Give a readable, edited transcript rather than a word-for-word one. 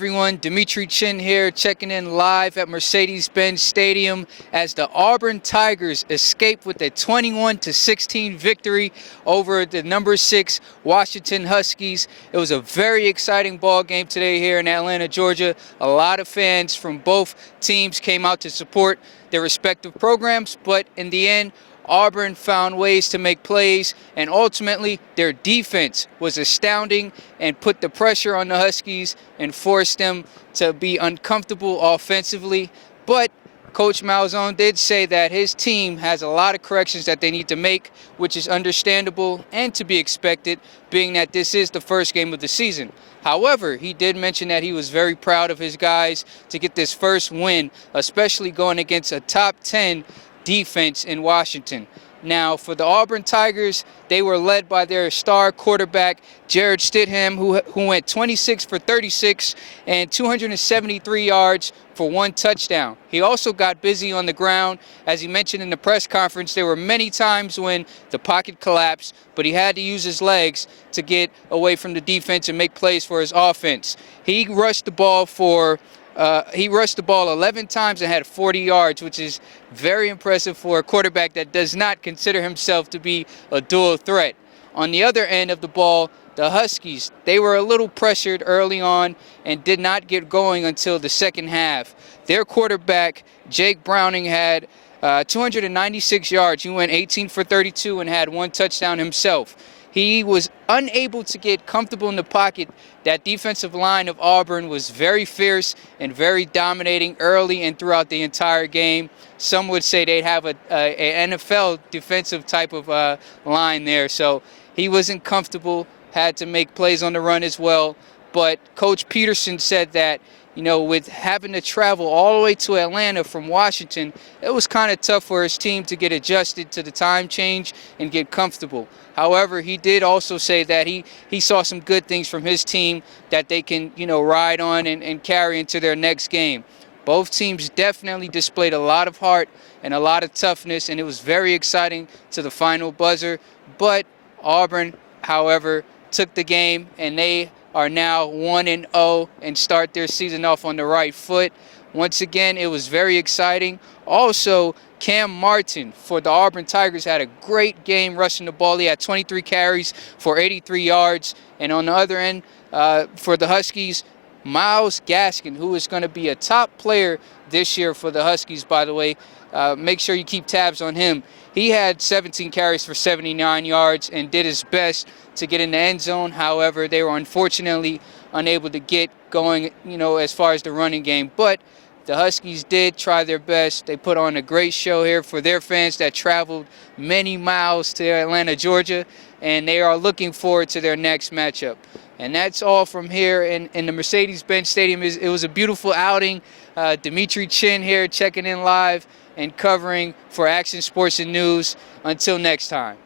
everyone, Dmitri Chin here, checking in live at Mercedes-Benz Stadium as the Auburn Tigers escape with a 21-16 victory over the number 6 Washington Huskies. It was a very exciting ball game today here in Atlanta, Georgia. A lot of fans from both teams came out to support their respective programs, but in the end, Auburn found ways to make plays, and ultimately their defense was astounding and put the pressure on the Huskies and forced them to be uncomfortable offensively. But Coach Malzone did say that his team has a lot of corrections that they need to make, which is understandable and to be expected, being that this is the first game of the season. However, he did mention that he was very proud of his guys to get this first win, especially going against a top 10 defense in Washington. Now, for the Auburn Tigers, they were led by their star quarterback, Jared Stidham, who went 26 for 36 and 273 yards for 1 touchdown. He also got busy on the ground. As he mentioned in the press conference, there were many times when the pocket collapsed, but he had to use his legs to get away from the defense and make plays for his offense. He rushed the ball 11 times and had 40 yards, which is very impressive for a quarterback that does not consider himself to be a dual threat. On the other end of the ball, the Huskies, they were a little pressured early on and did not get going until the second half. Their quarterback, Jake Browning, had 296 yards. He went 18 for 32 and had 1 touchdown himself. He was unable to get comfortable in the pocket. That defensive line of Auburn was very fierce and very dominating early and throughout the entire game. Some would say they'd have an NFL defensive type of line there. So he wasn't comfortable, had to make plays on the run as well. But Coach Peterson said that, you know, with having to travel all the way to Atlanta from Washington, it was kind of tough for his team to get adjusted to the time change and get comfortable. However, he did also say that he saw some good things from his team that they can, you know, ride on and carry into their next game. Both teams definitely displayed a lot of heart and a lot of toughness, and it was very exciting to the final buzzer. But Auburn, however, took the game, and they are now 1-0 and start their season off on the right foot. Once again, it was very exciting. Also, Cam Martin for the Auburn Tigers had a great game rushing the ball. He had 23 carries for 83 yards. And on the other end, for the Huskies, Myles Gaskin, who is going to be a top player this year for the Huskies, by the way. Make sure you keep tabs on him. He had 17 carries for 79 yards and did his best to get in the end zone. However, they were unfortunately unable to get going, you know, as far as the running game. But the Huskies did try their best. They put on a great show here for their fans that traveled many miles to Atlanta, Georgia, and they are looking forward to their next matchup. And that's all from here in the Mercedes-Benz Stadium. It was a beautiful outing. Dmitri Chin here checking in live and covering for Action Sports and News. Until next time.